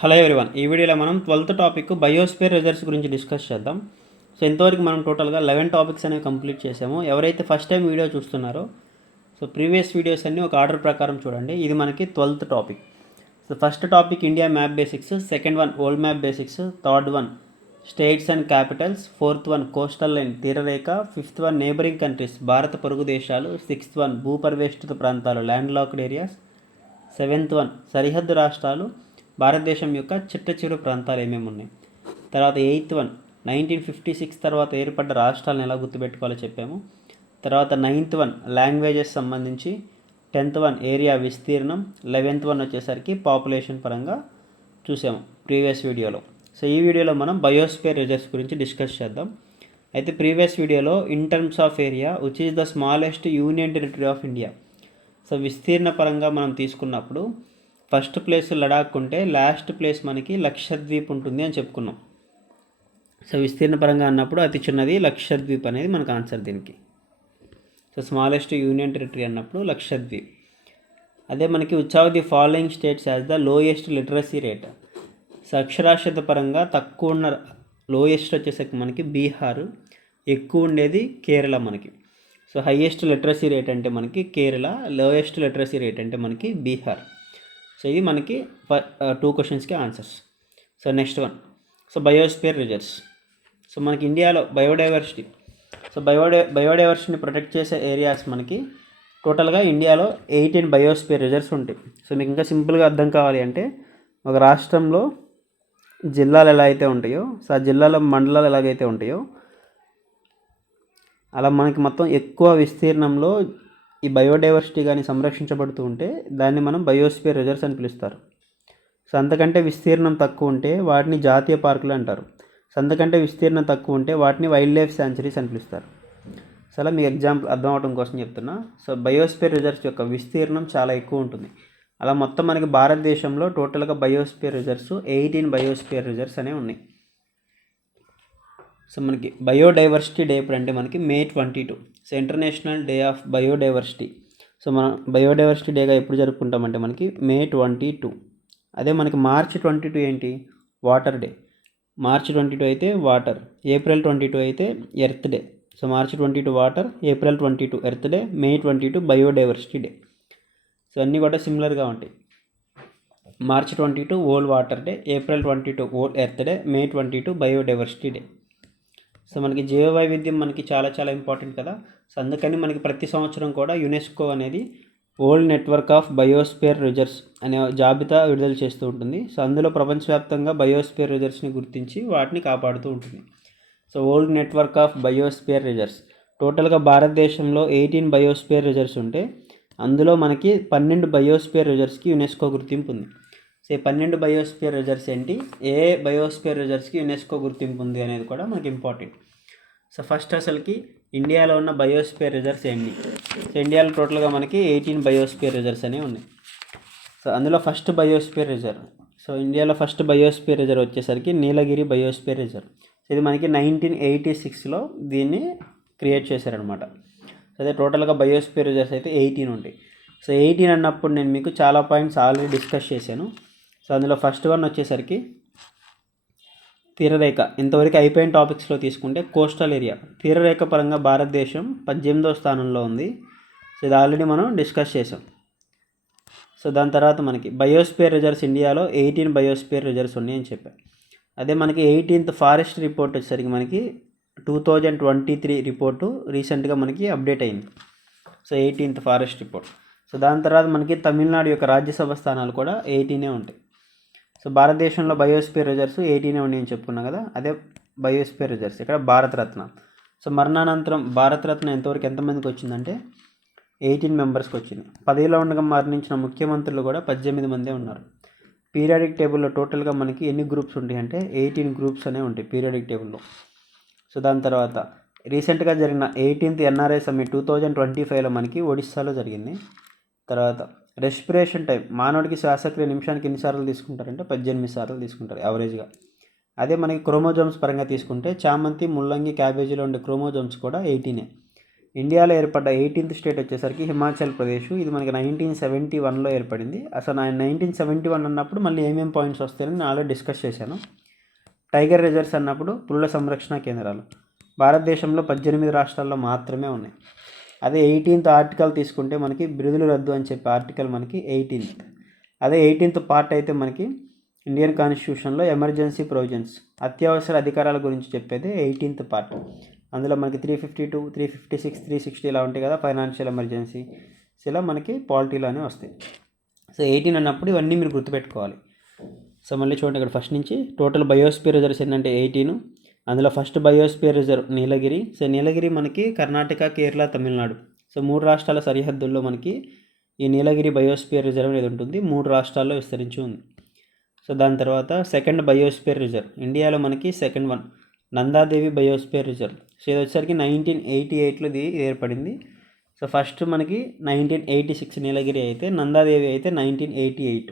Hello everyone ఈ వీడియోలో మనం ట్వెల్త్ టాపిక్ బయోస్పియర్ రిజర్వ్స్ గురించి డిస్కస్ చేద్దాం. సో ఇంతవరకు మనం టోటల్గా లెవెన్ టాపిక్స్ అనేవి కంప్లీట్ చేసాము. ఎవరైతే ఫస్ట్ టైం వీడియో చూస్తున్నారో సో ప్రీవియస్ వీడియోస్ అన్నీ ఒక ఆర్డర్ ప్రకారం చూడండి. ఇది మనకి twelfth topic. So first topic India map basics second one world map basics third one states and capitals fourth one coastal line తీరరేఖ fifth one neighbouring countries భారత పొరుగు దేశాలు సిక్స్త్ వన్ భూపరివేష్టిత ప్రాంతాలు land locked areas seventh one సరిహద్దు రాష్ట్రాలు భారతదేశం యొక్క చిట్ట చిరు ప్రాంతాలు ఏమేమి ఉన్నాయి? తర్వాత eighth one nineteen fifty six తర్వాత ఏర్పడ్డ రాష్ట్రాలను ఎలా గుర్తుపెట్టుకోవాలో చెప్పాము. తర్వాత నైన్త్ వన్ లాంగ్వేజెస్ సంబంధించి టెన్త్ వన్ ఏరియా విస్తీర్ణం లెవెన్త్ వన్ వచ్చేసరికి పాపులేషన్ పరంగా చూసాము ప్రీవియస్ వీడియోలో. సో ఈ వీడియోలో మనం బయోస్పేర్ రిజర్వ్స్ గురించి డిస్కస్ చేద్దాం. అయితే ప్రీవియస్ వీడియోలో in terms of area which is the smallest union territory of India? So విస్తీర్ణ పరంగా మనం తీసుకున్నప్పుడు ఫస్ట్ ప్లేస్ లడాక్ ఉంటే లాస్ట్ ప్లేస్ మనకి లక్షద్వీప్ ఉంటుంది అని చెప్పుకున్నాం. సో విస్తీర్ణ పరంగా అన్నప్పుడు అతి చిన్నది లక్షద్వీప్ అనేది మనకు ఆన్సర్ దీనికి. సో స్మాలెస్ట్ యూనియన్ టెరిటరీ అన్నప్పుడు లక్షద్వీప్. అదే మనకి which of the following states has the lowest literacy rate. So అక్షరాస్యత పరంగా తక్కువ ఉన్న లోయెస్ట్ వచ్చేసరికి మనకి బీహార్ ఎక్కువ ఉండేది కేరళ మనకి. సో హయ్యెస్ట్ లిటరసీ రేట్ అంటే మనకి కేరళ లోయెస్ట్ లిటరసీ రేట్ అంటే మనకి బీహార్. సో ఇది మనకి టూ క్వశ్చన్స్కి answers so next one so biosphere reserves so మనకి ఇండియాలో బయోడైవర్సిటీ సో బయోడై బయోడైవర్సిటీని ప్రొటెక్ట్ చేసే ఏరియాస్ మనకి టోటల్గా ఇండియాలో ఎయిటీన్ బయోస్పియర్ రిజర్వ్స్ ఉంటాయి. సో మీకు ఇంకా సింపుల్గా అర్థం కావాలి అంటే ఒక రాష్ట్రంలో జిల్లాలు ఎలా అయితే ఉంటాయో సో ఆ జిల్లాలో మండలాలు ఎలాగైతే ఉంటాయో అలా మనకి మొత్తం ఎక్కువ విస్తీర్ణంలో ఈ బయోడైవర్సిటీ కానీ సంరక్షించబడుతూ ఉంటే దాన్ని మనం బయోస్పియర్ రిజర్వ్స్ అని పిలుస్తారు. సో అంతకంటే విస్తీర్ణం తక్కువ ఉంటే వాటిని జాతీయ పార్కులు అంటారు. సో అంతకంటే విస్తీర్ణం తక్కువ ఉంటే వాటిని వైల్డ్ లైఫ్ శాంచురీస్ అని పిలుస్తారు. సో అలా మీకు ఎగ్జాంపుల్ అర్థం అవడం కోసం చెప్తున్నా. సో బయోస్పియర్ రిజర్వ్స్ యొక్క విస్తీర్ణం చాలా ఎక్కువ ఉంటుంది. అలా మొత్తం మనకి భారతదేశంలో టోటల్గా biosphere reserves eighteen biosphere reserves అనేవి ఉన్నాయి. సో మనకి బయోడైవర్సిటీ డే ఎప్పుడు అంటే మనకి May twenty two. So international day of biodiversity. So మనం బయోడైవర్సిటీ డేగా ఎప్పుడు జరుపుకుంటామంటే మనకి మే ట్వంటీ టూ. అదే మనకి మార్చ్ ట్వంటీ టూ ఏంటి? Water day. March twenty two అయితే వాటర్. ఏప్రిల్ ట్వంటీ టూ అయితే earth day. So March twenty two water April twenty two earth day May twenty two biodiversity day. So అన్నీ కూడా సిమిలర్గా ఉంటాయి. March twenty two world water day April twenty two world earth day May twenty two biodiversity day. So మనకి జీవ వైవిధ్యం మనకి చాలా చాలా ఇంపార్టెంట్ కదా. సో అందుకని మనకి ప్రతి సంవత్సరం కూడా యునెస్కో అనేది world network of biosphere reserves అనే జాబితా విడుదల చేస్తూ ఉంటుంది. సో అందులో ప్రపంచవ్యాప్తంగా బయోస్పియర్ రిజర్వ్స్ని గుర్తించి వాటిని కాపాడుతూ ఉంటుంది. So world network of biosphere reserves. టోటల్గా భారతదేశంలో ఎయిటీన్ బయోస్పియర్ రిజర్వ్స్ ఉంటే అందులో మనకి పన్నెండు బయోస్పియర్ రిజర్వ్స్కి యునెస్కో గుర్తింపు ఉంది. సో ఈ పన్నెండు బయోస్పియర్ రిజర్వ్స్ ఏంటి? ఏ బయోస్పియర్ రిజర్వ్స్కి యునెస్కో గుర్తింపు ఉంది అనేది కూడా మనకి ఇంపార్టెంట్ సో ఫస్ట్ అసలుకి ఇండియాలో ఉన్న బయోస్పియర్ రిజర్వ్స్ ఏంటి? సో ఇండియాలో టోటల్గా మనకి ఎయిటీన్ బయోస్పియర్ రిజర్వ్స్ అనేవి ఉన్నాయి. సో అందులో ఫస్ట్ బయోస్పియర్ రిజర్వ్ సో ఇండియాలో ఫస్ట్ బయోస్పియర్ రిజర్వ్ వచ్చేసరికి నీలగిరి బయోస్పియర్ రిజర్వ్ సో ఇది మనకి నైన్టీన్ ఎయిటీ సిక్స్లో దీన్ని క్రియేట్ చేశారనమాట అదే టోటల్గా బయోస్పియర్ రిజర్వ్స్ అయితే ఎయిటీన్ ఉంటాయి. సో ఎయిటీన్ అన్నప్పుడు నేను మీకు చాలా పాయింట్స్ ఆల్రెడీ డిస్కస్ చేశాను. సో అందులో ఫస్ట్ వన్ వచ్చేసరికి తీరరేఖ. ఇంతవరకు అయిపోయిన టాపిక్స్లో తీసుకుంటే కోస్టల్ ఏరియా తీరరేఖ పరంగా భారతదేశం పద్దెనిమిదవ స్థానంలో ఉంది. సో ఇది ఆల్రెడీ మనం డిస్కస్ చేసాం. సో దాని తర్వాత మనకి బయోస్పియర్ రిజర్వ్స్ ఇండియాలో ఎయిటీన్ బయోస్పియర్ రిజర్వ్స్ ఉన్నాయని చెప్పాను అదే మనకి ఎయిటీన్త్ ఫారెస్ట్ రిపోర్ట్ వచ్చేసరికి మనకి two thousand twenty three report రీసెంట్గా మనకి అప్డేట్ అయింది. So eighteenth forest report so దాని తర్వాత మనకి తమిళనాడు యొక్క రాజ్యసభ స్థానాలు కూడా ఎయిటీనే ఉంటాయి. సో భారతదేశంలో బయోస్పియర్ రిజర్వ్స్ ఎయిటీనే నేను చెప్పుకున్నాను కదా అదే బయోస్పియర్ రిజర్వ్స్. ఇక్కడ భారతరత్న. సో మరణానంతరం భారతరత్న ఎంతవరకు ఎంతమందికి వచ్చిందంటే ఎయిటీన్ మెంబర్స్కి వచ్చింది. పదేలో ఉండగా మరణించిన ముఖ్యమంత్రులు కూడా పద్దెనిమిది మందే ఉన్నారు. పీరియాడిక్ టేబుల్లో టోటల్గా మనకి ఎన్ని గ్రూప్స్ ఉంటాయి అంటే ఎయిటీన్ గ్రూప్స్ అనేవి ఉంటాయి పీరియాడిక్ టేబుల్లో. సో దాని తర్వాత రీసెంట్గా జరిగిన eighteenth NRI summit two thousand twenty ఫైవ్లో మనకి ఒడిస్సాలో జరిగింది. తర్వాత రెస్పిరేషన్ టైం. మానవుడికి శ్వాసక్రియ నిమిషానికి ఎన్నిసార్లు తీసుకుంటారంటే పద్దెనిమిది సార్లు తీసుకుంటారు యావరేజ్గా. అదే మనకి క్రోమోజోమ్స్ పరంగా తీసుకుంటే చామంతి ముల్లంగి క్యాబేజీలో ఉండే క్రోమోజోమ్స్ కూడా ఎయిటీనే. ఇండియాలో ఏర్పడ్డ ఎయిటీన్త్ స్టేట్ వచ్చేసరికి హిమాచల్ ప్రదేశ్. ఇది మనకి నైన్టీన్ సెవెంటీ వన్లో ఏర్పడింది. అసలు ఆయన నైన్టీన్ సెవెంటీ వన్ అన్నప్పుడు మళ్ళీ ఏమేమి పాయింట్స్ వస్తాయని నేను ఆల్రెడీ డిస్కస్ చేశాను. టైగర్ రిజర్వ్స్ అన్నప్పుడు పుల్ల సంరక్షణ కేంద్రాలు. భారతదేశంలో పద్దెనిమిది రాష్ట్రాల్లో మాత్రమే ఉన్నాయి. అదే ఎయిటీన్త్ ఆర్టికల్ తీసుకుంటే మనకి బిరుదులు రద్దు అని చెప్పే ఆర్టికల్ మనకి ఎయిటీన్త్ అదే ఎయిటీన్త్ పార్ట్ అయితే మనకి ఇండియన్ కాన్స్టిట్యూషన్లో ఎమర్జెన్సీ ప్రొవిజన్స్ అత్యవసర అధికారాల గురించి చెప్పేది ఎయిటీన్త్ పార్ట్ అందులో మనకి three fifty two three fifty six three sixty ఇలా ఉంటాయి కదా ఫైనాన్షియల్ ఎమర్జెన్సీ ఇలా మనకి పాలిటీలోనే వస్తాయి. సో ఎయిటీన్ అన్నప్పుడు ఇవన్నీ మీరు గుర్తుపెట్టుకోవాలి. సో మళ్ళీ చూడండి ఇక్కడ ఫస్ట్ నుంచి టోటల్ బయోస్పియర్ రిజర్వ్స్ ఏంటంటే ఎయిటీన్ అందులో first biosphere reserve Nilgiri. So Nilgiri మనకి కర్ణాటక కేరళ తమిళనాడు. సో మూడు రాష్ట్రాల సరిహద్దుల్లో మనకి ఈ నీలగిరి బయోస్పియర్ రిజర్వ్ అనేది ఉంటుంది. మూడు రాష్ట్రాల్లో విస్తరించి ఉంది. సో దాని తర్వాత సెకండ్ బయోస్పియర్ రిజర్వ్ ఇండియాలో మనకి second one Nanda Devi biosphere reserve so ఇది వచ్చేసరికి నైన్టీన్ ఎయిటీ ఎయిట్లో ఇది ఏర్పడింది. సో ఫస్ట్ మనకి నైన్టీన్ ఎయిటీ సిక్స్ నీలగిరి అయితే నందాదేవి అయితే నైన్టీన్ ఎయిటీ ఎయిట్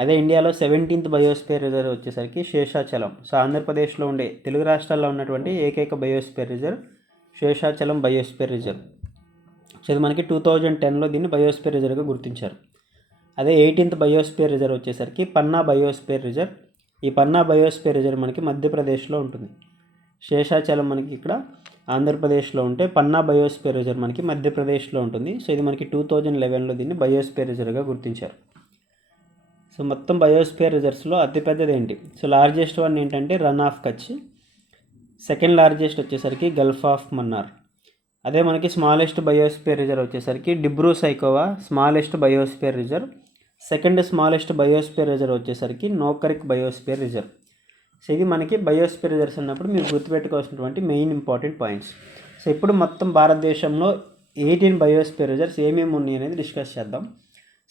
అదే ఇండియాలో సెవెంటీన్త్ బయోస్పియర్ రిజర్వ్ వచ్చేసరికి శేషాచలం. సో ఆంధ్రప్రదేశ్లో ఉండే తెలుగు రాష్ట్రాల్లో ఉన్నటువంటి ఏకైక biosphere reserve Seshachalam biosphere reserve. So ఇది మనకి టూ థౌజండ్ టెన్లో దీన్ని బయోస్పియర్ రిజర్వ్గా గుర్తించారు. అదే ఎయిటీన్త్ బయోస్పియర్ రిజర్వ్ వచ్చేసరికి పన్నా బయోస్పియర్ రిజర్వ్. ఈ పన్నా బయోస్పియర్ రిజర్వ్ మనకి మధ్యప్రదేశ్లో ఉంటుంది. శేషాచలం మనకి ఇక్కడ ఆంధ్రప్రదేశ్లో ఉంటే పన్నా బయోస్పియర్ రిజర్వ్ మనకి మధ్యప్రదేశ్లో ఉంటుంది. సో ఇది మనకి టూ థౌజండ్ లెవెన్లో దీన్ని బయోస్పియర్ రిజర్వ్గా గుర్తించారు. సో మొత్తం బయోస్పియర్ రిజర్వ్స్లో అతిపెద్దది ఏంటి సో లార్జెస్ట్ వన్ ఏంటంటే Rann of Kutch. Second largest వచ్చేసరికి గల్ఫ్ ఆఫ్ మన్నార్. అదే మనకి స్మాలెస్ట్ బయోస్పియర్ రిజర్వ్ వచ్చేసరికి Dibru Saikhowa smallest biosphere reserve. Second smallest biosphere reserve వచ్చేసరికి నోకరిక్ బయోస్పియర్ రిజర్వ్. సో ఇది మనకి బయోస్పియర్ రిజర్వ్స్ అన్నప్పుడు మీరు గుర్తుపెట్టుకోవాల్సినటువంటి మెయిన్ ఇంపార్టెంట్ పాయింట్స్. సో ఇప్పుడు మొత్తం భారతదేశంలో ఎయిటీన్ బయోస్పియర్ రిజర్వ్స్ ఏమేమి ఉన్నాయి అనేది డిస్కస్ చేద్దాం.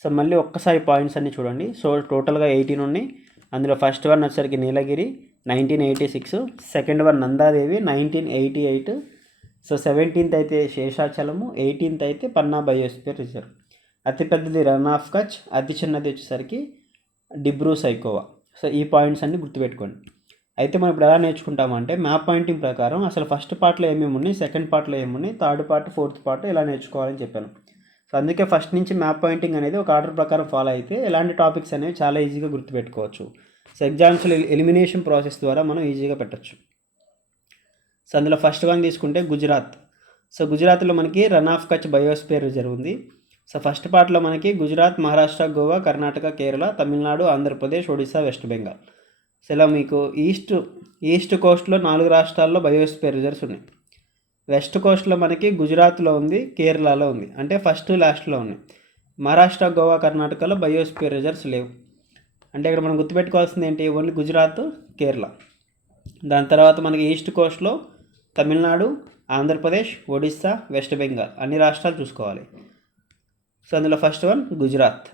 సో మళ్ళీ ఒక్కసారి పాయింట్స్ అన్ని చూడండి. సో టోటల్గా ఎయిటీన్ ఉన్నాయి. అందులో ఫస్ట్ వన్ వచ్చేసరికి Nilgiri nineteen eighty six second one Nanda Devi nineteen eighty eight so seventeenth అయితే శేషాచలము ఎయిటీన్త్ అయితే పన్నా బయోస్పియర్ రిజర్వ్. అతిపెద్దది రన్ ఆఫ్ కచ్ అతి చిన్నది వచ్చేసరికి డిబ్రూ సైకోవా. సో ఈ పాయింట్స్ అన్ని గుర్తుపెట్టుకోండి. అయితే మనం ఇప్పుడు ఎలా నేర్చుకుంటామంటే మ్యాప్ పాయింటింగ్ ప్రకారం అసలు ఫస్ట్ పార్ట్లో ఏమేమి ఉన్నాయి సెకండ్ పార్ట్లో ఏమి ఉన్నాయి థర్డ్ పార్ట్ ఫోర్త్ పార్ట్ ఇలా నేర్చుకోవాలని చెప్పాను. సో అందుకే ఫస్ట్ నుంచి మ్యాప్ పాయింటింగ్ అనేది ఒక ఆర్డర్ ప్రకారం ఫాలో అయితే ఎలాంటి టాపిక్స్ అనేవి చాలా ఈజీగా గుర్తుపెట్టుకోవచ్చు. సో ఎగ్జామ్స్లో ఎలిమినేషన్ ప్రాసెస్ ద్వారా మనం ఈజీగా పెట్టచ్చు. సో అందులో ఫస్ట్ వన్ తీసుకుంటే గుజరాత్. సో గుజరాత్లో మనకి Rann of Kutch biosphere reserve ఉంది సో ఫస్ట్ పార్ట్లో మనకి గుజరాత్ మహారాష్ట్ర గోవా కర్ణాటక కేరళ తమిళనాడు ఆంధ్రప్రదేశ్ ఒడిశా వెస్ట్ బెంగాల్. సో ఇలా మీకు ఈస్ట్ ఈస్ట్ కోస్ట్లో నాలుగు రాష్ట్రాల్లో బయోస్పేర్ రిజర్వ్స్ ఉన్నాయి వెస్ట్ కోస్ట్లో మనకి గుజరాత్లో ఉంది కేరళలో ఉంది. అంటే ఫస్ట్ లాస్ట్లో ఉంది మహారాష్ట్ర గోవా కర్ణాటకలో బయోస్పియర్ రిజర్వ్స్ లేవు. అంటే ఇక్కడ మనం గుర్తుపెట్టుకోవాల్సింది ఏంటి? ఓన్లీ గుజరాత్ కేరళ. దాని తర్వాత మనకి ఈస్ట్ కోస్ట్లో తమిళనాడు ఆంధ్రప్రదేశ్ ఒడిస్సా వెస్ట్ బెంగాల్ అన్ని రాష్ట్రాలు చూసుకోవాలి. సో అందులో ఫస్ట్ వన్ గుజరాత్.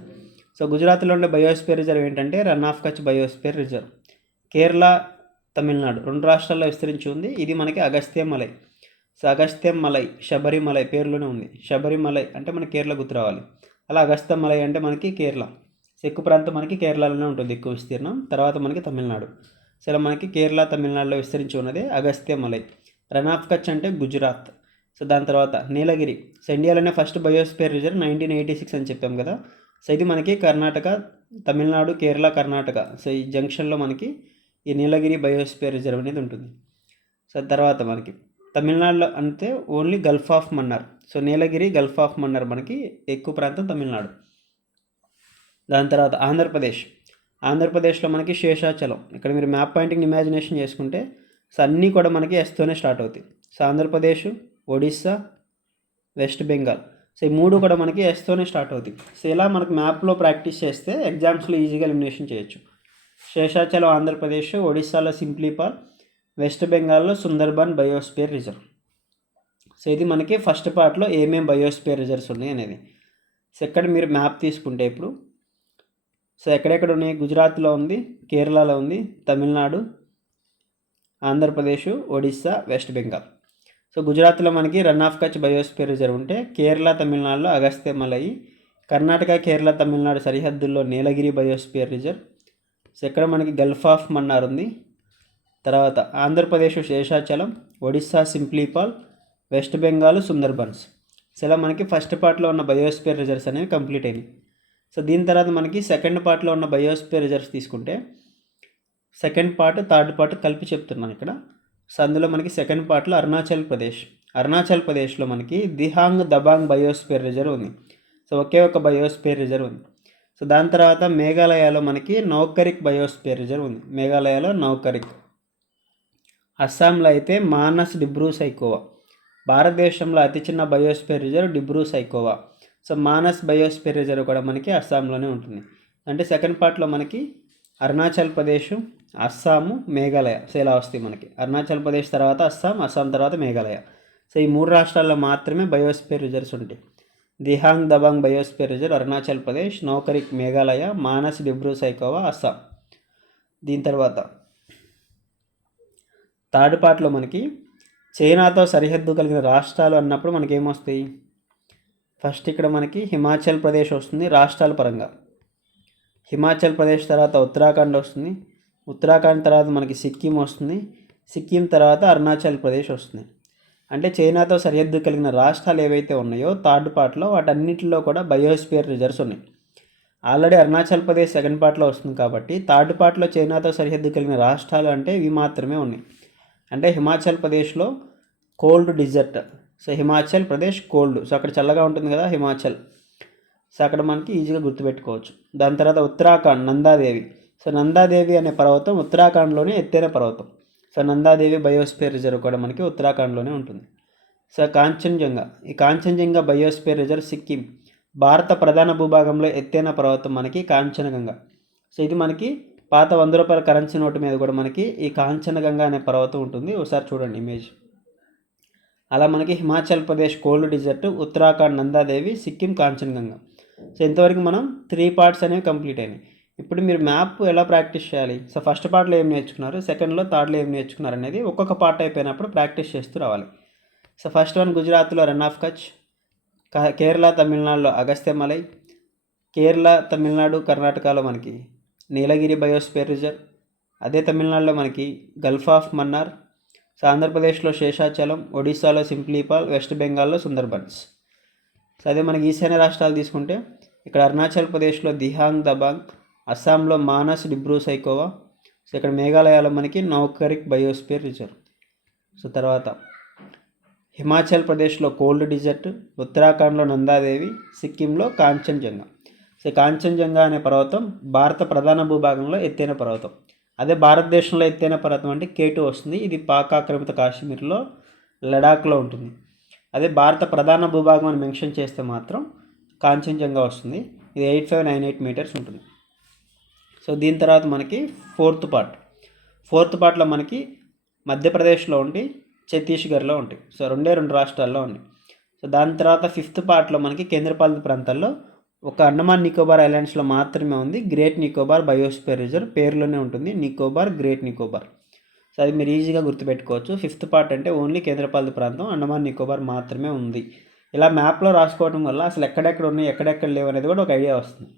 సో గుజరాత్లో ఉండే బయోస్పియర్ రిజర్వ్ ఏంటంటే Rann of Kutch biosphere reserve. Kerala Tamil Nadu రెండు రాష్ట్రాల్లో విస్తరించి ఉంది. ఇది మనకి అగస్త్యమలై అగస్త్యమలై సో శబరిమలై పేరులోనే ఉంది. శబరిమలై అంటే మనకి కేరళ గుర్తు రావాలి. అలా అగస్త్యమలై అంటే మనకి కేరళ. సెక్కు ఎక్కువ ప్రాంతం మనకి కేరళలోనే ఉంటుంది ఎక్కువ విస్తీర్ణం. తర్వాత మనకి తమిళనాడు. సో ఇలా మనకి కేరళ తమిళనాడులో విస్తరించి ఉన్నది అగస్త్యమలై. రన్ ఆఫ్ కచ్ అంటే గుజరాత్. సో దాని తర్వాత నీలగిరి. సో ఇండియాలోనే first biosphere reserve nineteen eighty six అని చెప్పాం కదా. సో ఇది మనకి కర్ణాటక తమిళనాడు కేరళ కర్ణాటక. సో ఈ జంక్షన్లో మనకి ఈ నీలగిరి బయోస్పియర్ రిజర్వ్ అనేది ఉంటుంది. సో తర్వాత మనకి తమిళనాడులో అంటే only Gulf of Mannar. So Nilgiri Gulf of Mannar మనకి ఎక్కువ ప్రాంతం తమిళనాడు. దాని తర్వాత ఆంధ్రప్రదేశ్. ఆంధ్రప్రదేశ్లో మనకి శేషాచలం. ఇక్కడ మీరు మ్యాప్ పాయింటింగ్ ఇమాజినేషన్ చేసుకుంటే సో అన్నీ కూడా మనకి ఎస్తోనే స్టార్ట్ అవుతాయి. So Andhra Pradesh Odisha west Bengal. So ఈ మూడు కూడా మనకి ఎస్తోనే స్టార్ట్ అవుతాయి. సో ఇలా మనకు మ్యాప్లో ప్రాక్టీస్ చేస్తే ఎగ్జామ్స్లో ఈజీగా ఎలిమినేషన్ చేయొచ్చు. శేషాచలం ఆంధ్రప్రదేశ్ ఒడిస్సాలో సింప్లీపాల్. వెస్ట్ బెంగాల్లో సుందర్బన్ బయోస్పియర్ రిజర్వ్. సో ఇది మనకి ఫస్ట్ పార్ట్లో ఏమేం బయోస్పియర్ రిజర్వ్స్ ఉన్నాయి అనేది. సో ఎక్కడ మీరు మ్యాప్ తీసుకుంటే ఇప్పుడు. సో ఎక్కడెక్కడ ఉన్నాయి? గుజరాత్లో ఉంది కేరళలో ఉంది తమిళనాడు ఆంధ్రప్రదేశ్ ఒడిస్సా వెస్ట్ బెంగాల్. సో గుజరాత్లో మనకి run of Kutch biosphere reserve ఉంటే కేరళ తమిళనాడులో అగస్త్యమలై కర్ణాటక కేరళ తమిళనాడు సరిహద్దుల్లో నీలగిరి బయోస్పియర్ రిజర్వ్. సో ఇక్కడ మనకి గల్ఫ్ ఆఫ్ మన్నార్ ఉంది. తర్వాత ఆంధ్రప్రదేశ్ శేషాచలం ఒడిస్సా సింప్లీపాల్ వెస్ట్ బెంగాల్ సుందర్బన్స్ సో ఇలా మనకి ఫస్ట్ పార్ట్లో ఉన్న బయోస్పియర్ రిజర్వ్స్ అనేవి కంప్లీట్ అయినాయి. సో దీని తర్వాత మనకి సెకండ్ పార్ట్లో ఉన్న బయోస్పియర్ రిజర్వ్స్ తీసుకుంటే సెకండ్ పార్ట్ థర్డ్ పార్ట్ కలిపి చెప్తున్నాను ఇక్కడ. సో అందులో మనకి సెకండ్ పార్ట్లో అరుణాచల్ ప్రదేశ్. అరుణాచల్ ప్రదేశ్లో మనకి దిహాంగ్ దబాంగ్ బయోస్పియర్ రిజర్వ్ ఉంది. సో ఒకే ఒక బయోస్పియర్ రిజర్వ్ ఉంది. సో దాని తర్వాత మేఘాలయలో మనకి నౌకరిక్ బయోస్పియర్ రిజర్వ్ ఉంది. మేఘాలయలో నౌకరిక్. అస్సాంలో అయితే మానస్ డిబ్రూ సైకోవా భారతదేశంలో అతి చిన్న biosphere reserve Dibru Saikhowa so Manas biosphere reserve కూడా మనకి అస్సాంలోనే ఉంటుంది. అంటే సెకండ్ పార్ట్లో మనకి అరుణాచల్ ప్రదేశ్ అస్సాము మేఘాలయ. సో ఇలా వస్తాయి మనకి. అరుణాచల్ ప్రదేశ్ తర్వాత అస్సాం అస్సాం తర్వాత మేఘాలయ. సో ఈ మూడు రాష్ట్రాల్లో మాత్రమే బయోస్పియర్ రిజర్వ్స్ ఉంటాయి. Dihang Dibang biosphere reserve Arunachal Pradesh Nokrek Meghalaya Manas Dibru Saikhowa Assam. దీని తర్వాత థర్డ్ పార్ట్లో మనకి చైనాతో సరిహద్దు కలిగిన రాష్ట్రాలు అన్నప్పుడు మనకి ఏమొస్తాయి ఫస్ట్ ఇక్కడ మనకి హిమాచల్ ప్రదేశ్ వస్తుంది రాష్ట్రాల పరంగా. హిమాచల్ ప్రదేశ్ తర్వాత ఉత్తరాఖండ్ వస్తుంది. ఉత్తరాఖండ్ తర్వాత మనకి సిక్కిం వస్తుంది. సిక్కిం తర్వాత అరుణాచల్ ప్రదేశ్ వస్తుంది. అంటే చైనాతో సరిహద్దు కలిగిన రాష్ట్రాలు ఏవైతే ఉన్నాయో థర్డ్ పార్ట్లో వాటన్నిటిలో కూడా బయోస్పియర్ రిజర్వ్స్ ఉన్నాయి. ఆల్రెడీ అరుణాచల్ ప్రదేశ్ సెకండ్ పార్ట్లో వస్తుంది కాబట్టి థర్డ్ పార్ట్లో చైనాతో సరిహద్దు కలిగిన రాష్ట్రాలు అంటే ఇవి మాత్రమే ఉన్నాయి. అంటే హిమాచల్ ప్రదేశ్లో cold desert. So Himachal Pradesh cold. So అక్కడ చల్లగా ఉంటుంది కదా హిమాచల్. సో అక్కడ మనకి ఈజీగా గుర్తుపెట్టుకోవచ్చు. దాని తర్వాత ఉత్తరాఖండ్ నందాదేవి. సో నందాదేవి అనే పర్వతం ఉత్తరాఖండ్లోనే ఎత్తైన పర్వతం. సో నందాదేవి బయోస్పేర్ రిజర్వ్ కూడా మనకి ఉత్తరాఖండ్లోనే ఉంటుంది. సో కాంచన్జంగా. ఈ కాంచన్జంగా బయోస్పేర్ రిజర్వ్ సిక్కిం. భారత ప్రధాన భూభాగంలో ఎత్తైన పర్వతం మనకి కాంచనగంగా. సో ఇది మనకి పాత వంద రూపాయల కరెన్సీ నోటు మీద కూడా మనకి ఈ కాంచనగంగా అనే పర్వతం ఉంటుంది. ఒకసారి చూడండి ఇమేజ్ అలా మనకి Himachal Pradesh cold desert Uttarakhand Nanda Devi Sikkim Kanchenjunga so ఇంతవరకు మనం త్రీ పార్ట్స్ అనేవి కంప్లీట్ అయినాయి. ఇప్పుడు మీరు మ్యాప్ ఎలా ప్రాక్టీస్ చేయాలి? సో ఫస్ట్ పార్ట్లో ఏం నేర్చుకున్నారు? సెకండ్లో థర్డ్లో ఏం నేర్చుకున్నారు అనేది ఒక్కొక్క పార్ట్ అయిపోయినప్పుడు ప్రాక్టీస్ చేస్తూ రావాలి. సో ఫస్ట్ వన్ గుజరాత్లో రన్ ఆఫ్ కచ్ కేరళ తమిళనాడులో అగస్త్యమలై కేరళ తమిళనాడు కర్ణాటకలో మనకి నీలగిరి బయోస్పేర్ రిజర్వ్ అదే తమిళనాడులో మనకి గల్ఫ్ ఆఫ్ మన్నార్ సో ఆంధ్రప్రదేశ్లో శేషాచలం ఒడిశాలో సింప్లీపాల్ వెస్ట్ బెంగాల్లో సుందర్బన్స్. సో అదే మనకి ఈశాన్య రాష్ట్రాలు తీసుకుంటే ఇక్కడ అరుణాచల్ ప్రదేశ్లో దిహాంగ్ దబాంగ్ అస్సాంలో మానస్ డిబ్రూ సైకోవా సో ఇక్కడ మేఘాలయాలో మనకి నౌకరిక్ బయోస్పియర్ రిజర్వ్ సో తర్వాత హిమాచల్ ప్రదేశ్లో కోల్డ్ డిజర్ట్ ఉత్తరాఖండ్లో నందాదేవి సిక్కింలో కాంచన్జంగా. సో కాంచనజంగా అనే పర్వతం భారత ప్రధాన భూభాగంలో ఎత్తైన పర్వతం. అదే భారతదేశంలో ఎత్తైన పర్వతం అంటే కేటు వస్తుంది. ఇది పాక్ ఆక్రమిత కాశ్మీర్లో లడాఖ్లో ఉంటుంది. అదే భారత ప్రధాన భూభాగం అని మెన్షన్ చేస్తే మాత్రం కాంచనజంగా వస్తుంది. ఇది eight five nine eight metres ఉంటుంది. సో దీని తర్వాత మనకి ఫోర్త్ పార్ట్. ఫోర్త్ పార్ట్లో మనకి మధ్యప్రదేశ్లో ఉండి ఛత్తీస్గఢ్లో ఉంటాయి. సో రెండే రెండు రాష్ట్రాల్లో ఉన్నాయి. సో దాని తర్వాత ఫిఫ్త్ పార్ట్లో మనకి కేంద్రపాలిత ప్రాంతాల్లో ఒక అండమాన్ నికోబార్ ఐలాండ్స్లో మాత్రమే ఉంది. గ్రేట్ నికోబార్ బయోస్పియర్ రిజర్వ్ పేరులోనే ఉంటుంది. నికోబార్ గ్రేట్ నికోబార్. సో అది మీరు ఈజీగా గుర్తుపెట్టుకోవచ్చు. ఫిఫ్త్ పార్ట్ అంటే ఓన్లీ కేంద్రపాలిత ప్రాంతం. అండమాన్ నికోబార్ మాత్రమే ఉంది. ఇలా మ్యాప్లో రాసుకోవడం వల్ల అసలు ఎక్కడెక్కడ ఉన్నాయి ఎక్కడెక్కడ లేవు అనేది కూడా ఒక ఐడియా వస్తుంది.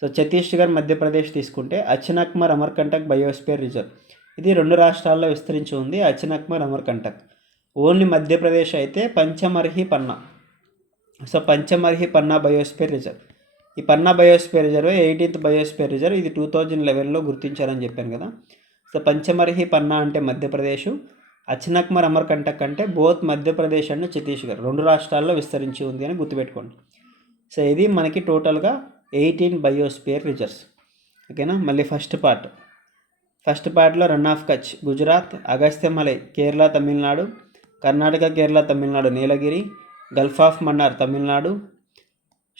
సో ఛత్తీస్గఢ్ మధ్యప్రదేశ్ తీసుకుంటే అచ్చనక్మర్ అమర్కంటక్ బయోస్పియర్ రిజర్వ్. ఇది రెండు రాష్ట్రాల్లో విస్తరించి ఉంది. అచ్చనక్మర్ అమర్కంటక్. ఓన్లీ మధ్యప్రదేశ్ అయితే Pachmarhi Panna. So Pachmarhi Panna biosphere reserve. ఈ Panna biosphere reserve eighteenth biosphere reserve ఇది టూ థౌజండ్ లెవెన్లో గుర్తించారని చెప్పాను కదా. సో పంచమర్హి పన్నా అంటే మధ్యప్రదేశ్ అచ్చనక్మర్ అమర్కంటక్ అంటే బోత్ మధ్యప్రదేశ్ అండ్ ఛత్తీస్గఢ్ రెండు రాష్ట్రాల్లో విస్తరించి ఉంది అని గుర్తుపెట్టుకోండి. సో ఇది మనకి టోటల్గా ఎయిటీన్ బయోస్పియర్ రిజర్వ్స్. ఓకేనా? మళ్ళీ ఫస్ట్ పార్ట్. ఫస్ట్ పార్ట్లో Rann of Kutch Gujarat Agasthyamalai Kerala Tamil Nadu Karnataka Kerala Tamil Nadu Nilgiri gulf of Mannar Tamil Nadu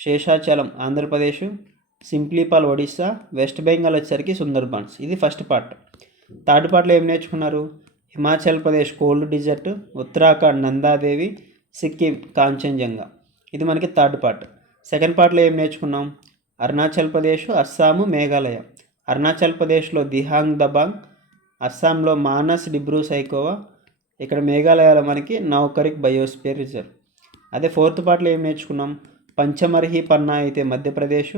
Seshachalam Andhra Pradesh Simlipal Odisha West Bengal వచ్చేసరికి సుందర్బన్స్ ఇది first part. Third పార్ట్లో ఏం నేర్చుకున్నారు? Himachal Pradesh cold desert Uttarakhand Nanda Devi Sikkim Kanchenjunga. ఇది మనకి third part. Second పార్ట్లో ఏం నేర్చుకున్నాం? అరుణాచల్ ప్రదేశ్ అస్సాము మేఘాలయ. అరుణాచల్ ప్రదేశ్లో దిహాంగ్ దబాంగ్ అస్సాంలో మానస్ డిబ్రూ సైకోవా ఇక్కడ మేఘాలయలో మనకి నౌకరిక్ బయోస్పియర్ రిజర్వ్. అదే ఫోర్త్ పార్ట్లో ఏం నేర్చుకున్నాం? పంచమర్హి పన్నా అయితే మధ్యప్రదేశ్.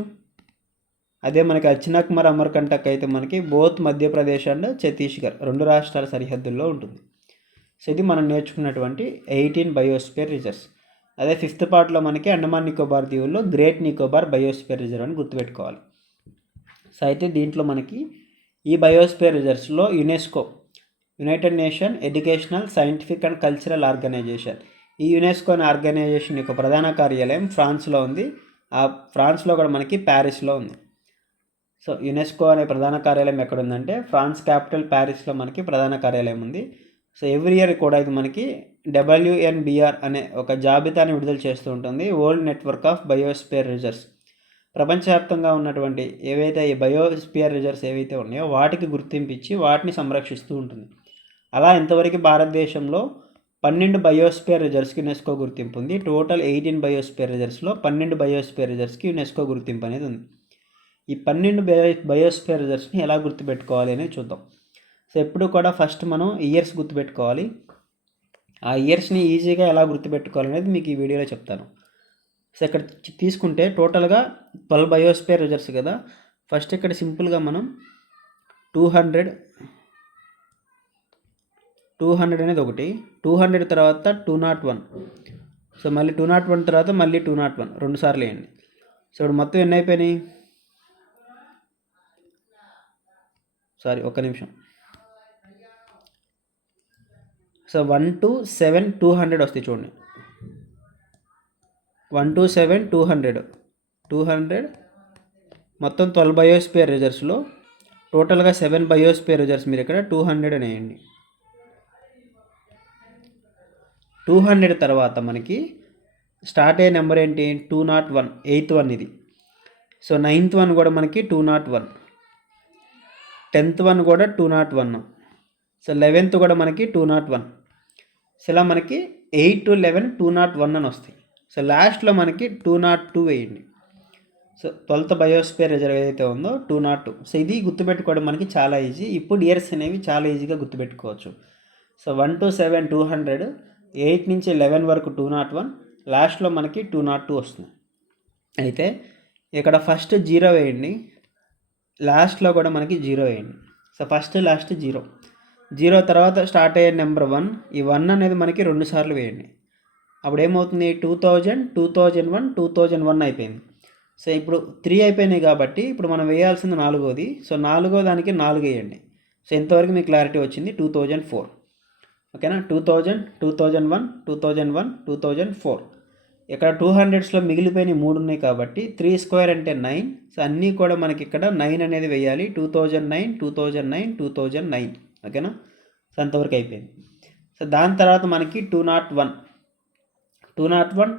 అదే మనకి అచ్చినక్మర్ అమర్కంటక్ అయితే మనకి బోత్ మధ్యప్రదేశ్ అండ్ ఛత్తీస్గఢ్ రెండు రాష్ట్రాల సరిహద్దుల్లో ఉంటుంది. సో ఇది మనం నేర్చుకున్నటువంటి ఎయిటీన్ బయోస్పియర్ రిజర్వ్స్. అదే ఫిఫ్త్ పార్ట్లో మనకి అండమాన్ నికోబార్ దీవుల్లో గ్రేట్ నికోబార్ బయోస్పియర్ రిజర్వ్ అని గుర్తుపెట్టుకోవాలి. సో అయితే దీంట్లో మనకి ఈ biosphere రిజర్వ్స్లో UNESCO United Nation Educational Scientific and Cultural Organization ఈ యునెస్కో అనే ఆర్గనైజేషన్ యొక్క ప్రధాన కార్యాలయం ఫ్రాన్స్లో ఉంది. ఆ ఫ్రాన్స్లో కూడా మనకి ప్యారిస్లో ఉంది. సో యునెస్కో అనే ప్రధాన కార్యాలయం ఎక్కడ ఉందంటే ఫ్రాన్స్ క్యాపిటల్ ప్యారిస్లో మనకి ప్రధాన కార్యాలయం ఉంది. సో ఎవ్రీ ఇయర్ కూడా ఇది మనకి డబ్ల్యూఎన్బిఆర్ అనే ఒక జాబితాని విడుదల చేస్తూ ఉంటుంది. World Network of Biosphere Reserves. ప్రపంచవ్యాప్తంగా ఉన్నటువంటి ఏవైతే ఈ బయోస్పియర్ రిజర్వ్స్ ఏవైతే ఉన్నాయో వాటికి గుర్తింపు ఇచ్చి వాటిని సంరక్షిస్తూ ఉంటుంది. అలా ఇంతవరకు భారతదేశంలో పన్నెండు బయోస్పియర్ రిజర్వ్స్కి యునెస్కో గుర్తింపు ఉంది. టోటల్ ఎయిటీన్ బయోస్పియర్ రిజర్వ్స్లో పన్నెండు బయోస్పియర్ రిజర్వ్స్కి యునెస్కో గుర్తింపు అనేది ఉంది. ఈ పన్నెండు బయో బయోస్పియర్ రిజర్వ్స్ని ఎలా గుర్తుపెట్టుకోవాలి అనేది చూద్దాం. సో ఎప్పుడు కూడా ఫస్ట్ మనం ఇయర్స్ గుర్తుపెట్టుకోవాలి. ఆ ఇయర్స్ని ఈజీగా ఎలా గుర్తుపెట్టుకోవాలి అనేది మీకు ఈ వీడియోలో చెప్తాను. సో ఇక్కడ తీసుకుంటే టోటల్గా ట్వెల్వ్ బయోస్పియర్ రిజర్వ్స్ కదా. ఫస్ట్ ఇక్కడ సింపుల్గా మనం టూ హండ్రెడ్ టూ హండ్రెడ్ అనేది ఒకటి టూ హండ్రెడ్ తర్వాత టూ నాట్ వన్. సో మళ్ళీ టూ నాట్ వన్ తర్వాత మళ్ళీ టూ నాట్ వన్ రెండు సార్లు వేయండి. సో ఇప్పుడు మొత్తం ఎన్ని అయిపోయినాయి? సారీ ఒక్క నిమిషం. So one two seven two hundred వస్తాయి చూడండి. One two seven two hundred two hundred. మొత్తం ట్వెల్వ్ బయోస్పియర్ రిజర్వ్స్లో టోటల్గా సెవెన్ బయోస్పియర్ రిజర్వ్స్ మీరు ఇక్కడ టూ హండ్రెడ్ అని టూ హండ్రెడ్ తర్వాత మనకి స్టార్ట్ అయ్యే నెంబర్ ఏంటి? Two nought one eighth one ఇది. సో నైన్త్ వన్ కూడా మనకి two nought one. Tenth one కూడా two nought one. So eleventh కూడా మనకి టూ నాట్ వన్. సో ఇలా మనకి eight to eleven two nought one అని వస్తాయి. సో లాస్ట్లో మనకి టూ నాట్ టూ వేయండి. సో ట్వెల్త్ బయోస్పియర్ రిజర్వ్ ఏదైతే ఉందో టూ నాట్ టూ. సో ఇది గుర్తుపెట్టుకోవడం మనకి చాలా ఈజీ. ఇప్పుడు ఇయర్స్ అనేవి చాలా ఈజీగా గుర్తుపెట్టుకోవచ్చు. So one two seven two hundred. Eight నుంచి లెవెన్ వరకు టూ నాట్ వన్ లాస్ట్లో మనకి టూ నాట్ టూ వస్తుంది. అయితే ఇక్కడ ఫస్ట్ జీరో వేయండి లాస్ట్లో కూడా మనకి జీరో వేయండి. So first last zero. Zero తర్వాత స్టార్ట్ అయ్యే నెంబర్ వన్ ఈ వన్ అనేది మనకి రెండు సార్లు వేయండి. అప్పుడు ఏమవుతుంది? Two thousand two thousand one two thousand one అయిపోయింది. సో ఇప్పుడు త్రీ అయిపోయినాయి కాబట్టి ఇప్పుడు మనం వేయాల్సింది నాలుగోది. సో నాలుగో దానికి నాలుగు వేయండి. సో ఇంతవరకు మీకు క్లారిటీ వచ్చింది టూ థౌజండ్ ఫోర్. ఓకేనా? Two thousand two thousand one two thousand one two thousand four ఇక్కడ టూ హండ్రెడ్స్లో మిగిలిపోయిన మూడు ఉన్నాయి కాబట్టి త్రీ స్క్వేర్ అంటే నైన్ సో అన్నీ కూడా మనకి ఇక్కడ నైన్ అనేది వేయాలి. Two thousand nine two thousand nine two thousand nine ఓకేనా? సో అంతవరకు అయిపోయింది. సో దాని తర్వాత మనకి two nought one two nought one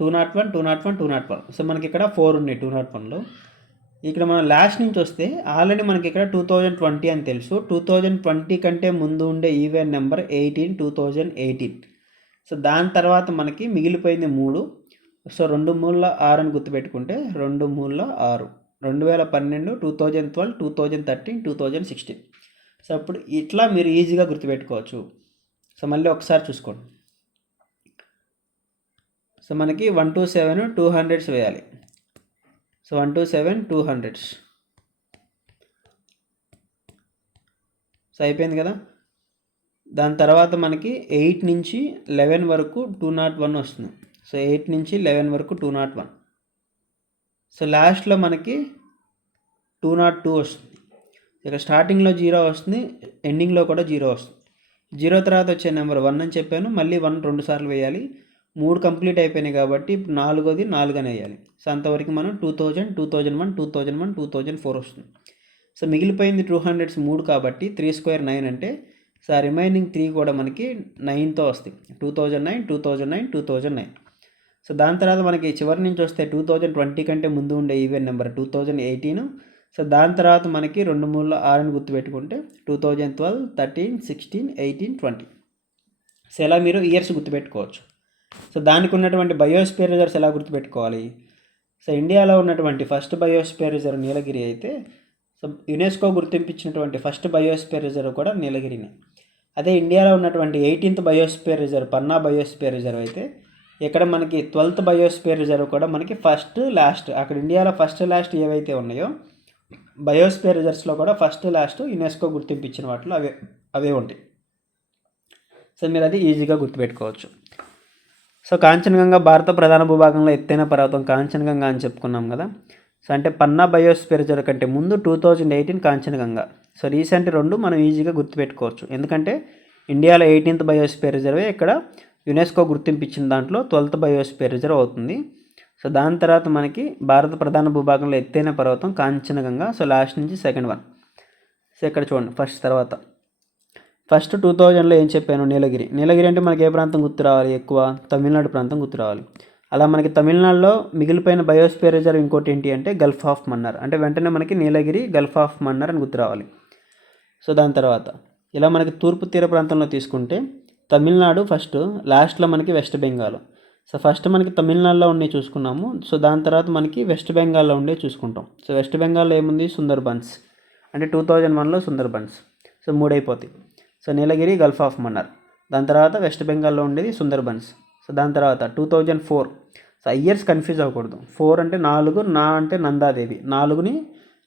two nought one two nought one two nought one so మనకి ఇక్కడ ఫోర్ ఉన్నాయి టూ నాట్ వన్లో ఇక్కడ మనం లాస్ట్ నుంచి వస్తే ఆల్రెడీ మనకి ఇక్కడ టూ థౌజండ్ ట్వంటీ అని తెలుసు. టూ థౌజండ్ ట్వంటీ కంటే ముందు ఉండే even number eighteen two thousand eighteen. So దాని తర్వాత మనకి మిగిలిపోయింది మూడు. సో రెండు మూల ఆరు అని గుర్తుపెట్టుకుంటే రెండు మూల ఆరు. రెండు వేల పన్నెండు two thousand twelve two thousand thirteen two thousand sixteen. So అప్పుడు ఇట్లా మీరు ఈజీగా గుర్తుపెట్టుకోవచ్చు. సో మళ్ళీ ఒకసారి చూసుకోండి. సో మనకి one two seven two hundreds వేయాలి. So one two seven two hundreds so అయిపోయింది కదా? దాని తర్వాత మనకి ఎయిట్ నుంచి లెవెన్ వరకు టూ నాట్ వన్ వస్తుంది. సో ఎయిట్ నుంచి లెవెన్ వరకు టూ నాట్ వన్. సో లాస్ట్లో మనకి టూ నాట్ టూ వస్తుంది. ఇక్కడ స్టార్టింగ్లో జీరో వస్తుంది ఎండింగ్లో కూడా జీరో వస్తుంది. జీరో తర్వాత వచ్చే నెంబర్ వన్ అని చెప్పాను. మళ్ళీ వన్ రెండు సార్లు వేయాలి. మూడు కంప్లీట్ అయిపోయినాయి కాబట్టి ఇప్పుడు నాలుగోది నాలుగు అని వేయాలి. సో అంతవరకు మనం two thousand two thousand one two thousand one two thousand four వస్తుంది. సో మిగిలిపోయింది టూ హండ్రెడ్స్ మూడు కాబట్టి త్రీ స్క్వేర్ నైన్ అంటే సో ఆ రిమైనింగ్ త్రీ కూడా మనకి నైన్తో వస్తాయి. Two thousand nine two thousand nine two thousand nine. So దాని తర్వాత మనకి చివరి నుంచి వస్తే టూ థౌజండ్ ట్వంటీ కంటే ముందు ఉండే even number two thousand eighteen. So దాని తర్వాత మనకి రెండు మూడు ఆరుని గుర్తుపెట్టుకుంటే two thousand twelve thirteen sixteen eighteen twenty. So ఇలా మీరు ఇయర్స్ గుర్తుపెట్టుకోవచ్చు. సో దానికి ఉన్నటువంటి బయోస్పియర్ రిజర్వ్స్ ఎలా గుర్తుపెట్టుకోవాలి? సో ఇండియాలో ఉన్నటువంటి ఫస్ట్ బయోస్పియర్ రిజర్వ్ నీలగిరి అయితే సో యునెస్కో గుర్తింపించినటువంటి ఫస్ట్ బయోస్పియర్ రిజర్వ్ కూడా నీలగిరినే. అదే ఇండియాలో ఉన్నటువంటి eighteenth biosphere reserve Panna biosphere reserve అయితే ఇక్కడ మనకి ట్వెల్త్ బయోస్పియర్ రిజర్వ్ కూడా మనకి ఫస్ట్ లాస్ట్ అక్కడ ఇండియాలో ఫస్ట్ లాస్ట్ ఏవైతే ఉన్నాయో బయోస్పియర్ రిజర్వ్స్లో కూడా ఫస్ట్ లాస్ట్ యునెస్కో గుర్తింపించిన వాటిలో అవే అవే ఉంటాయి. సో మీరు అది ఈజీగా గుర్తుపెట్టుకోవచ్చు. సో కాంచనగంగా భారత ప్రధాన భూభాగంలో ఎత్తైన పర్వతం కాంచనగంగా అని చెప్పుకున్నాం కదా. సో అంటే పన్నా బయోస్పియర్ కంటే ముందు two thousand eighteen Kanchenjunga. So recent రెండు మనం ఈజీగా గుర్తుపెట్టుకోవచ్చు. ఎందుకంటే ఇండియాలో ఎయిటీన్త్ బయోస్పియర్ రిజర్వే ఇక్కడ యునెస్కో గుర్తింపు ఇచ్చిన దాంట్లో ట్వెల్త్ బయోస్పియర్ రిజర్వ్ అవుతుంది. సో దాని తర్వాత మనకి భారత ప్రధాన భూభాగంలో ఎత్తైన పర్వతం కాంచనగంగా. సో లాస్ట్ నుంచి సెకండ్ వన్ సో ఇక్కడ చూడండి ఫస్ట్ తర్వాత. ఫస్ట్ టూ థౌజండ్లో ఏం చెప్పాను? నీలగిరి. నీలగిరి అంటే మనకి ఏ ప్రాంతం గుర్తు రావాలి? ఎక్కువ తమిళనాడు ప్రాంతం గుర్తు రావాలి. అలా మనకి తమిళనాడులో మిగిలిపోయిన బయోస్పియర్ రిజర్వ్ ఇంకోటి ఏంటి అంటే గల్ఫ్ ఆఫ్ మన్నార్. అంటే వెంటనే మనకి నీలగిరి గల్ఫ్ ఆఫ్ మన్నార్ అని గుర్తు రావాలి. సో దాని తర్వాత ఇలా మనకి తూర్పు తీర ప్రాంతంలో తీసుకుంటే తమిళనాడు ఫస్ట్ లాస్ట్లో మనకి వెస్ట్ బెంగాల్. సో ఫస్ట్ మనకి తమిళనాడులో ఉండే చూసుకున్నాము. సో దాని తర్వాత మనకి వెస్ట్ బెంగాల్లో ఉండే చూసుకుంటాం. సో వెస్ట్ బెంగాల్లో ఏముంది? సుందర్బన్స్. అంటే టూ థౌజండ్ వన్లో Sundarbans. So మూడైపోతాయి. So Nilgiri gulf of Mannar దాని తర్వాత వెస్ట్ బెంగాల్లో ఉండేది సుందర్బన్స్ సో దాని తర్వాత two thousand four so years confuse అవ్వకూడదు. ఫోర్ అంటే నాలుగు నా అంటే నందాదేవి. నాలుగుని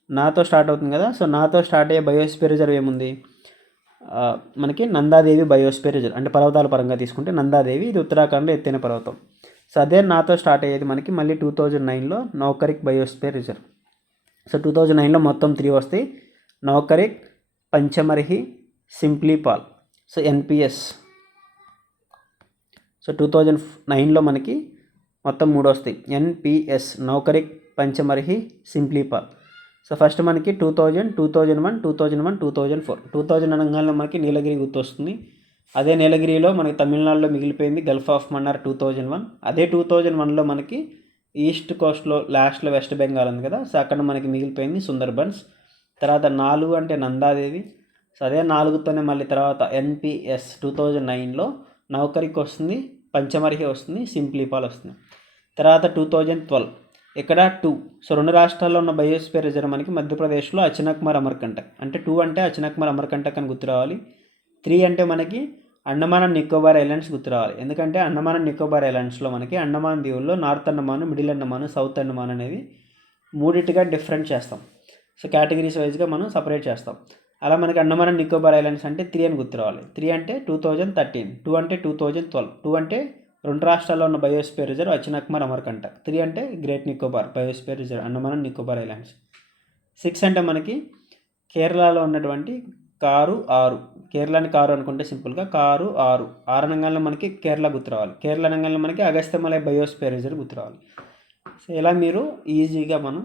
నాతో స్టార్ట్ అవుతుంది కదా సో నాతో స్టార్ట్ అయ్యే బయోస్పియర్ రిజర్వ్ ఏముంది? మనకి నందాదేవి బయోస్పియర్ రిజర్వ్ అంటే పర్వతాల పరంగా తీసుకుంటే నందాదేవి ఇది ఉత్తరాఖండ్లో ఎత్తైన పర్వతం. సో అదే నాతో స్టార్ట్ అయ్యేది మనకి మళ్ళీ టూ థౌజండ్ నైన్లో Nokrek biosphere reserve so two thousand నైన్లో మొత్తం త్రీ వస్తాయి. Nokrek Pachmarhi Simlipal so NPS so two thousand నైన్లో మనకి మొత్తం మూడు వస్తాయి. NPS Nokrek Pachmarhi Simlipal so first మనకి two thousand two thousand one two thousand one two thousand four two thousand అనగానే మనకి నీలగిరి గుర్తొస్తుంది. అదే నీలగిరిలో మనకి తమిళనాడులో మిగిలిపోయింది gulf of Mannar two thousand one అదే టూ థౌజండ్ వన్లో మనకి ఈస్ట్ కోస్ట్లో లాస్ట్లో వెస్ట్ బెంగాల్ ఉంది కదా. సో అక్కడ మనకి మిగిలిపోయింది సుందర్బన్స్ తర్వాత నాలుగు అంటే నందాదేవి. సో అదే నాలుగుతోనే మళ్ళీ తర్వాత ఎన్పిఎస్ టూ థౌజండ్ నైన్లో నౌకరికి వస్తుంది పంచమర్హి వస్తుంది సింప్లీపాల్ వస్తుంది. తర్వాత టూ థౌజండ్ ట్వెల్వ్ ఇక్కడ టూ సో రెండు రాష్ట్రాల్లో ఉన్న బయోస్పియర్ రిజర్వ్ మనకి మధ్యప్రదేశ్లో అచనక్మర్ అమర్కంటక్. అంటే టూ అంటే అచనక్మర్ అమర్కంటక్ అని గుర్తు రావాలి. త్రీ అంటే మనకి అండమాన్ అండ్ నికోబార్ ఐలాండ్స్ గుర్తు రావాలి. ఎందుకంటే అండమాన్ అండ్ నికోబార్ ఐలాండ్స్లో మనకి Andaman దీవుల్లో north Andaman middle Andaman south Andaman అనేవి మూడింటిగా డిఫరెంట్ చేస్తాం. సో కేటగిరీస్ వైజ్గా మనం సపరేట్ చేస్తాం. అలా మనకి అండమాన్ అండ్ నికోబార్ ఐలాండ్స్ అంటే త్రీ అని గుర్తు రావాలి త్రీ అంటే టూ థౌజండ్ థర్టీన్ టూ అంటే టూ థౌజండ్ ట్వెల్వ్ టూ అంటే రెండు రాష్ట్రాల్లో ఉన్న biosphere reserve Achanakmar Amarkantak three అంటే great Nicobar biosphere reserve Andaman and Nicobar islands. Six అంటే మనకి కేరళలో ఉన్నటువంటి కారు ఆరు. కేరళని కారు అనుకుంటే సింపుల్గా కారు ఆరు. ఆరు అనగానే మనకి కేరళ గుర్తు రావాలి కేరళ రంగంలో మనకి అగస్త్యమలై బయోస్పియర్ రిజర్వ్ గుర్తు రావాలి సో ఇలా మీరు ఈజీగా మనం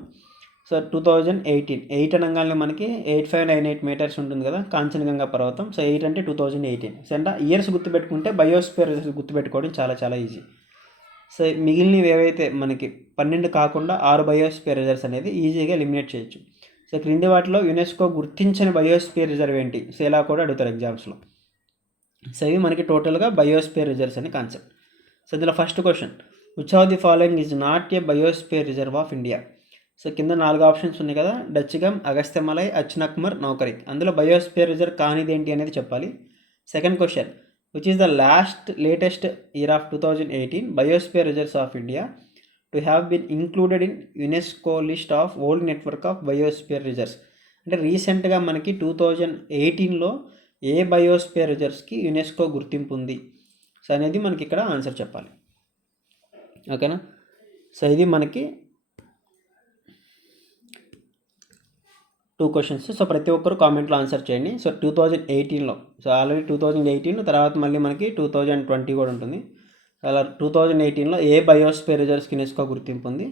so two thousand eighteen eight అనగానే మనకి eight five nine eight metres ఉంటుంది కదా కాంచనగంగా పర్వతం. సో ఎయిట్ అంటే టూ థౌజండ్ ఎయిటీన్ సో అంటే ఇయర్స్ గుర్తుపెట్టుకుంటే బయోస్పియర్ గుర్తుపెట్టుకోవడం చాలా చాలా ఈజీ సో మిగిలినవి ఏవైతే మనకి పన్నెండు కాకుండా ఆరు బయోస్పియర్ రిజర్వ్స్ అనేది ఈజీగా ఎలిమినేట్ చేయొచ్చు. సో క్రింది వాటిలో యునెస్కో గుర్తించిన బయోస్పియర్ రిజర్వ్ ఏంటి? సో ఇలా కూడా అడుగుతారు ఎగ్జామ్స్లో సో ఇవి మనకి టోటల్గా బయోస్పియర్ రిజర్వ్స్ అనే కాన్సెప్ట్ సో ఇందులో first question which of the following is not a biosphere reserve of India so కింద నాలుగు ఆప్షన్స్ ఉన్నాయి కదా. డచ్గమ్ అగస్త్యమలై అచ్నక్మర్ నౌకరిక్. అందులో బయోస్పియర్ రిజర్వ్ కానిది ఏంటి అనేది చెప్పాలి. Second question which is the last latest year of two thousand eighteen biosphere reserves of India to have been included in UNESCO list of old network of biosphere reserves అంటే రీసెంట్గా మనకి two thousand ఎయిటీన్లో ఏ biosphere రిజర్వ్స్కి UNESCO గుర్తింపు ఉంది? So అనేది మనకి ఇక్కడ answer చెప్పాలి. ఓకేనా? సో ఇది మనకి టూ క్వశ్చన్స్ సో ప్రతి ఒక్కరు కామెంట్లో ఆన్సర్ చేయండి. సో టూ థౌజండ్ ఎయిటీన్లో so already two thousand eighteen తర్వాత మళ్ళీ మనకి టూ థౌజండ్ ట్వంటీ కూడా ఉంటుంది. అలా టూ థౌజండ్ ఎయిటీన్లో ఏ బయోస్పియర్ రిజర్వ్స్కి యునెస్కో గుర్తింపు ఉంది?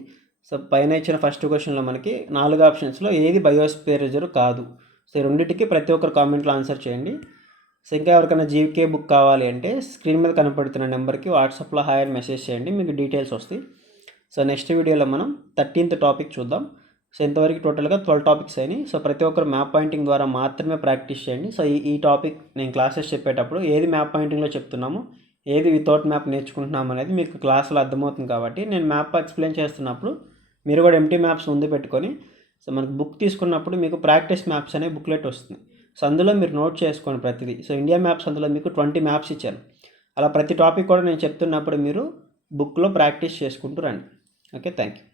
సో పైన ఇచ్చిన ఫస్ట్ క్వశ్చన్లో మనకి నాలుగు ఆప్షన్స్లో ఏది బయోస్పియర్ రిజర్వ్ కాదు సో రెండింటికి ప్రతి ఒక్కరు కామెంట్లో ఆన్సర్ చేయండి. సో ఇంకా ఎవరికైనా జీకే బుక్ కావాలి అంటే స్క్రీన్ మీద కనపడుతున్న నెంబర్కి వాట్సాప్లో హాయ్ అని మెసేజ్ చేయండి. మీకు డీటెయిల్స్ వస్తాయి. సో నెక్స్ట్ వీడియోలో మనం థర్టీన్త్ టాపిక్ చూద్దాం. సో ఇంతవరకు టోటల్గా ట్వెల్వ్ టాపిక్స్ అయినాయి. సో ప్రతి ఒక్కరు మ్యాప్ పాయింటింగ్ ద్వారా మాత్రమే ప్రాక్టీస్ చేయండి. సో ఈ ఈ టాపిక్ నేను క్లాసెస్ చెప్పేటప్పుడు ఏది మ్యాప్ పాయింటింగ్లో చెప్తున్నామో ఏది వితౌట్ మ్యాప్ నేర్చుకుంటున్నాం అనేది మీకు క్లాసులో అర్థమవుతుంది కాబట్టి నేను మ్యాప్ ఎక్స్ప్లెయిన్ చేస్తున్నప్పుడు మీరు కూడా ఎంటీ మ్యాప్స్ ముందు పెట్టుకొని సో మనకు బుక్ తీసుకున్నప్పుడు మీకు ప్రాక్టీస్ మ్యాప్స్ అనే బుక్లెట్ వస్తుంది. సో అందులో మీరు నోట్ చేసుకోండి ప్రతిదీ. సో ఇండియా మ్యాప్స్ అందులో మీకు ట్వంటీ మ్యాప్స్ ఇచ్చాను అలా ప్రతి టాపిక్ కూడా నేను చెప్తున్నప్పుడు మీరు బుక్లో ప్రాక్టీస్ చేసుకుంటూ రండి. Okay thank you